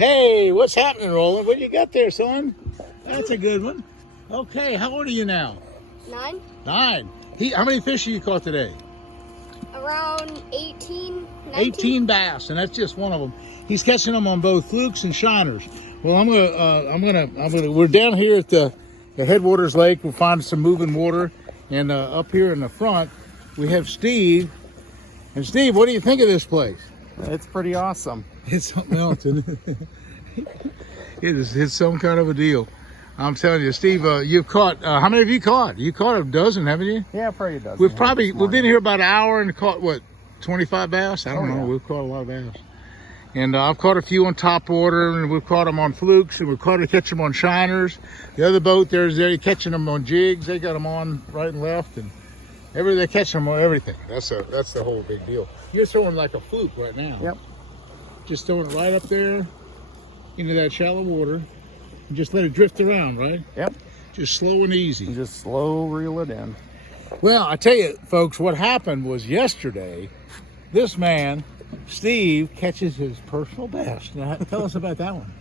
Hey, what's happening, Roland? What you got there, son? That's a good one. Okay, how old are you now? 9. 9. How many fish have you caught today? Around 18, 19. 18 bass, and that's just one of them. He's catching them on both flukes and shiners. Well, we're down here at the Headwaters Lake. We'll find some moving water, and up here in the front, we have Steve. And Steve, what do you think of this place? It's pretty awesome. It's something else, isn't it? It's some kind of a deal. I'm telling you, Steve, you've caught, how many have you caught? You caught a dozen, haven't you? Yeah, probably a dozen. We've been here about an hour and caught, what, 25 bass? I don't know. Yeah. We've caught a lot of bass. And I've caught a few on top water, and we've caught them on flukes, and we've caught to catch them on shiners. The other boat there's there catching them on jigs. They got them on right and left, and they catch them on everything. That's the whole big deal. You're throwing like a fluke right now. Yep. Just throwing it right up there into that shallow water, and just let it drift around, right? Yep. Just slow and easy. And just slow reel it in. Well, I tell you, folks, what happened was yesterday, this man, Steve, catches his personal best. Now, tell us about that one.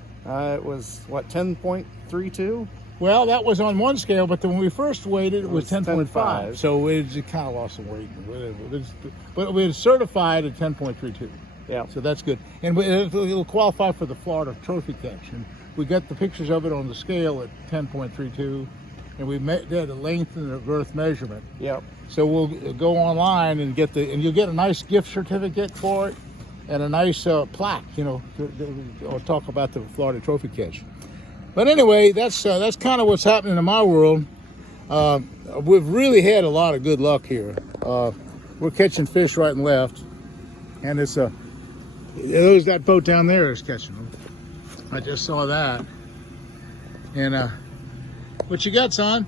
It was, what, 10.32? Well, that was on one scale, but when we first weighed it, it was 10.5. So it kind of lost some weight. But we had certified at 10.32. Yeah. So that's good. And it'll qualify for the Florida trophy catch. And we got the pictures of it on the scale at 10.32. And we did a length and a girth measurement. Yep. So we'll go online and you'll get a nice gift certificate for it and a nice plaque, to talk about the Florida trophy catch. But anyway, that's kind of what's happening in my world. We've really had a lot of good luck here. We're catching fish right and left, and that boat down there is catching them. I just saw that. And what you got, son?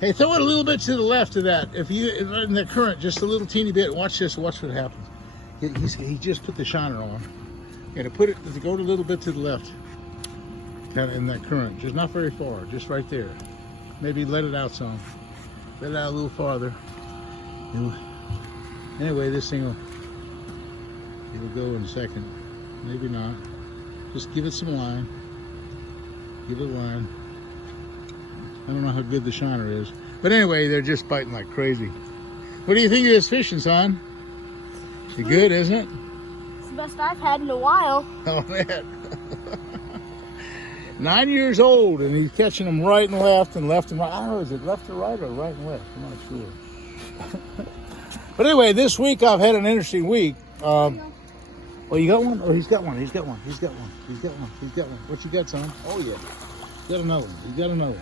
Hey, throw it a little bit to the left of that. If you in the current, just a little teeny bit. Watch this. Watch what happens. He just put the shiner on. And to go a little bit to the left. Kind of in that current, just not very far, just right there. Maybe let it out some. Let it out a little farther. Anyway, this thing it'll go in a second. Maybe not. Just give it some line. Give it line. I don't know how good the shiner is. But anyway, they're just biting like crazy. What do you think of this fishing, son? You good, isn't it? It's the best I've had in a while. Oh, man. 9 years old, and he's catching them right and left and right. I don't know, is it left or right or right and left? I'm not sure. But anyway, this week I've had an interesting week. Oh, you got one? Oh, he's got one. He's got one. What you got, son? Oh, yeah. Got another one. You got another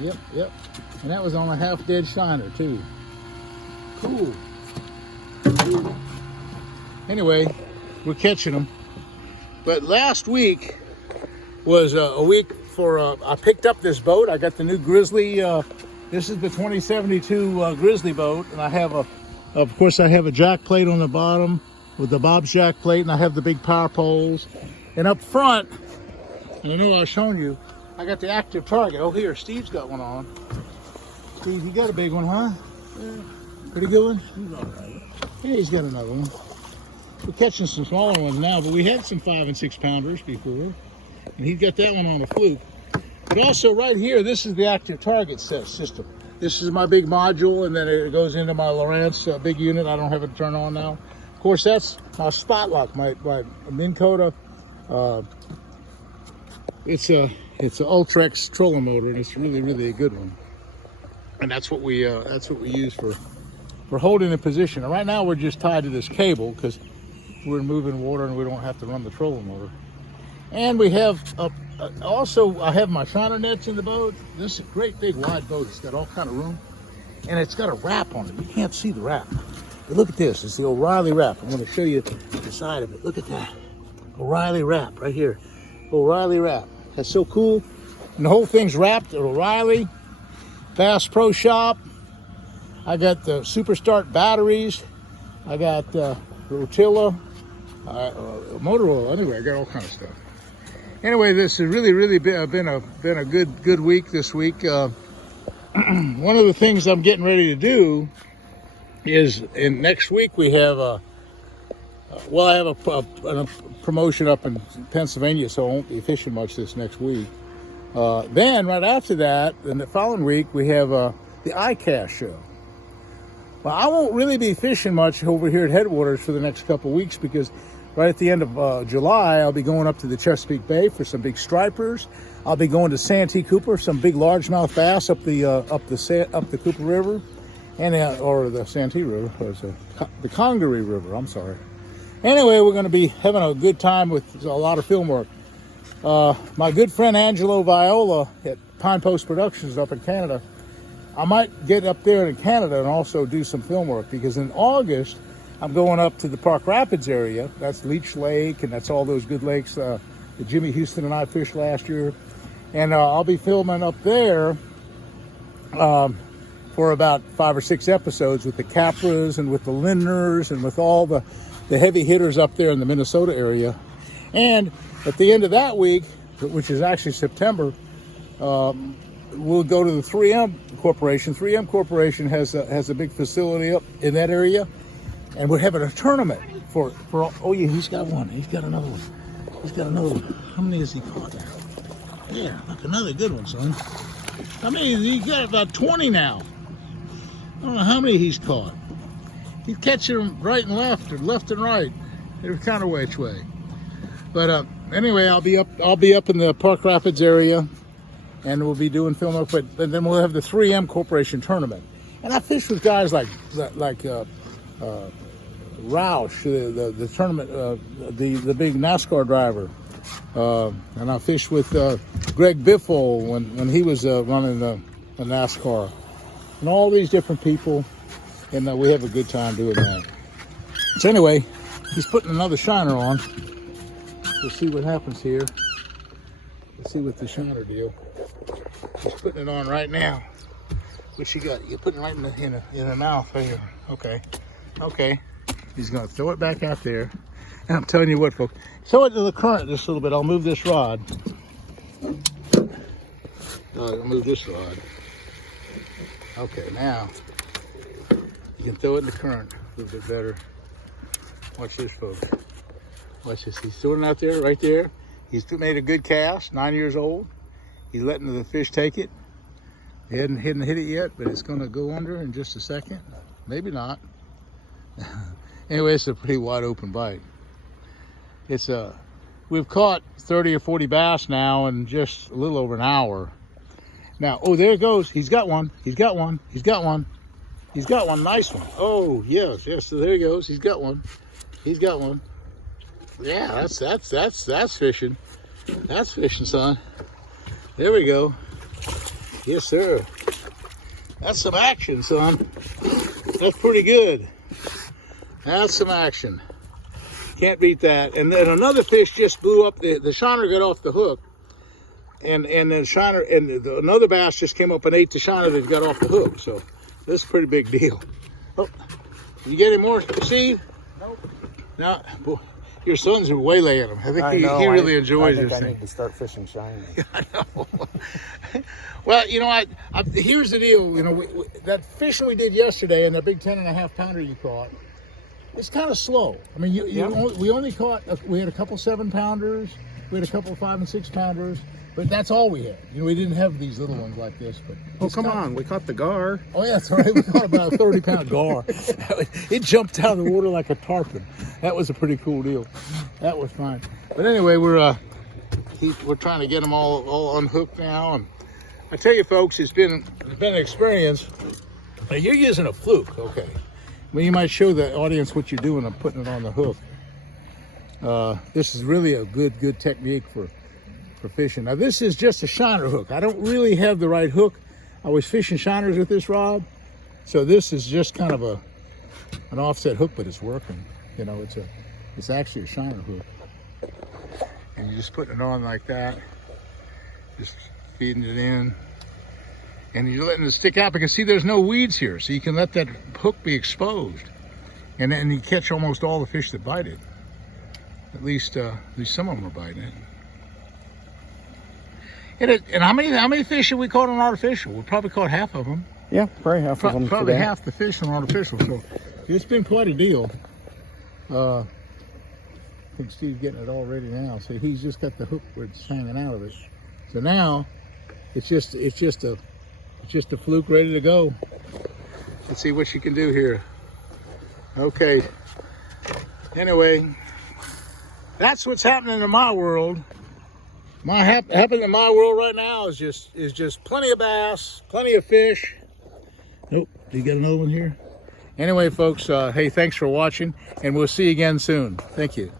one. Yep. And that was on a half-dead shiner, too. Cool. Anyway, we're catching them. But last week was a week for, I picked up this boat. I got the new Grizzly, this is the 2072 Grizzly boat, and I have of course I have a jack plate on the bottom with the Bob's jack plate, and I have the big power poles. And up front, and I know I was showing you, I got the active target. Oh, here, Steve's got one on. Steve, you got a big one, huh? Yeah. Pretty good one? He's all right. Yeah, he's got another one. We're catching some smaller ones now, but we had some 5 and 6 pounders before. And he's got that one on a fluke. But also right here, this is the active target system. This is my big module, and then it goes into my Lowrance big unit. I don't have it to turn on now. Of course, that's my spot lock, my Minn Kota. It's an Ultrex trolling motor, and it's really, really a good one. And that's what we use for holding a position. And right now, we're just tied to this cable because we're moving water and we don't have to run the trolling motor. And we have also, I have my shiner nets in the boat. This is a great big wide boat. It's got all kind of room, and it's got a wrap on it. You can't see the wrap. But look at this. It's the O'Reilly wrap. I'm going to show you the side of it. Look at that. O'Reilly wrap right here. O'Reilly wrap. That's so cool. And the whole thing's wrapped at O'Reilly. Bass Pro Shop. I got the Super Start batteries. I got Rotilla, motor oil. Anyway, I got all kinds of stuff. Anyway, this has really been a good week this week. One of the things I'm getting ready to do is next week we have I have a promotion up in Pennsylvania, so I won't be fishing much this next week. Then right after that, in the following week, we have the iCast show. Well, I won't really be fishing much over here at Headwaters for the next couple of weeks because right at the end of July, I'll be going up to the Chesapeake Bay for some big stripers. I'll be going to Santee Cooper, some big largemouth bass up the Cooper River, and or the Santee River, or the Congaree River. I'm sorry. Anyway, we're going to be having a good time with a lot of film work. My good friend Angelo Viola at Pine Post Productions up in Canada. I might get up there in Canada and also do some film work because in August I'm going up to the Park Rapids area. That's Leech Lake and that's all those good lakes that Jimmy Houston and I fished last year. And I'll be filming up there for about 5 or 6 episodes with the Capras and with the Lindners and with all the heavy hitters up there in the Minnesota area. And at the end of that week, which is actually September, we'll go to the 3M Corporation. 3M Corporation has a big facility up in that area, and we're having a tournament for. Oh yeah, he's got one. He's got another one. He's got another one. How many has he caught now? Yeah, look, another good one, son. How many? He's got about 20 now. I don't know how many he's caught. He's catching them right and left, or left and right, every kind of which way. But anyway, I'll be up in the Park Rapids area. And we'll be doing film up, and then we'll have the 3M Corporation tournament. And I fish with guys like Roush, the tournament, the big NASCAR driver, and I fished with Greg Biffle when he was running the NASCAR, and all these different people, and we have a good time doing that. So anyway, he's putting another shiner on. We'll see what happens here. Let's see what the shiner deal. He's putting it on right now. What you got? You're putting it right in the mouth right here. Okay. Okay. He's going to throw it back out there. And I'm telling you what, folks. Throw it to the current just a little bit. I'll move this rod. I'll move this rod. Okay, now you can throw it in the current a little bit better. Watch this, folks. Watch this. He's throwing it out there, right there. He's made a good cast, 9 years old. He's letting the fish take it. He hadn't hit it yet, but it's going to go under in just a second. Maybe not. Anyway, it's a pretty wide open bite. We've caught 30 or 40 bass now in just a little over an hour. Now, oh, there it goes. He's got one. He's got one. He's got one. He's got one. Nice one. Oh, yes. So there he goes. He's got one. He's got one. Yeah, that's fishing. That's fishing, son. There we go. Yes, sir. That's some action, son. That's pretty good. That's some action. Can't beat that. And then another fish just blew up. The shiner got off the hook, and then shiner and another bass just came up and ate the shiner that got off the hook. So this is a pretty big deal. Oh, you get any more, Steve? Nope. No. Boy, your sons are waylaying him. I think he really enjoys this thing. I need to start fishing shiny. I know. Well, you know, here's the deal. You know, that fishing we did yesterday and the big 10.5 pounder you caught, it's kind of slow. I mean, we only caught. We had a couple 7 pounders. We had a couple 5 and 6 pounders. But that's all we had. You know, we didn't have these little ones like this. But oh, come on. We caught the gar. Oh, yeah, that's right. We caught about a 30-pound gar. It jumped out of the water like a tarpon. That was a pretty cool deal. That was fine. But anyway, we're trying to get them all unhooked now. And I tell you, folks, it's been an experience. Now, you're using a fluke, okay. Well, you might show the audience what you're doing of putting it on the hook. This is really a good technique for fishing. Now this is just a shiner hook. I don't really have the right hook. I was fishing shiners with this rod, so this is just kind of an offset hook, but it's working. You know, it's actually a shiner hook, and you're just putting it on like that, just feeding it in, and you're letting it stick out because see, there's no weeds here, so you can let that hook be exposed, and then you catch almost all the fish that bite it. At least some of them are biting it. And how many fish have we caught on artificial? We probably caught half of them. Yeah, probably half of them Probably today. half the fish on artificial. So it's been quite a deal. think Steve's getting it all ready now. So he's just got the hook where it's hanging out of it. So now it's just a fluke ready to go. Let's see what you can do here. Okay. Anyway, that's what's happening in my world. Happening in my world right now is just plenty of bass, plenty of fish. Nope, you got another one here? Anyway, folks, hey, thanks for watching, and we'll see you again soon. Thank you.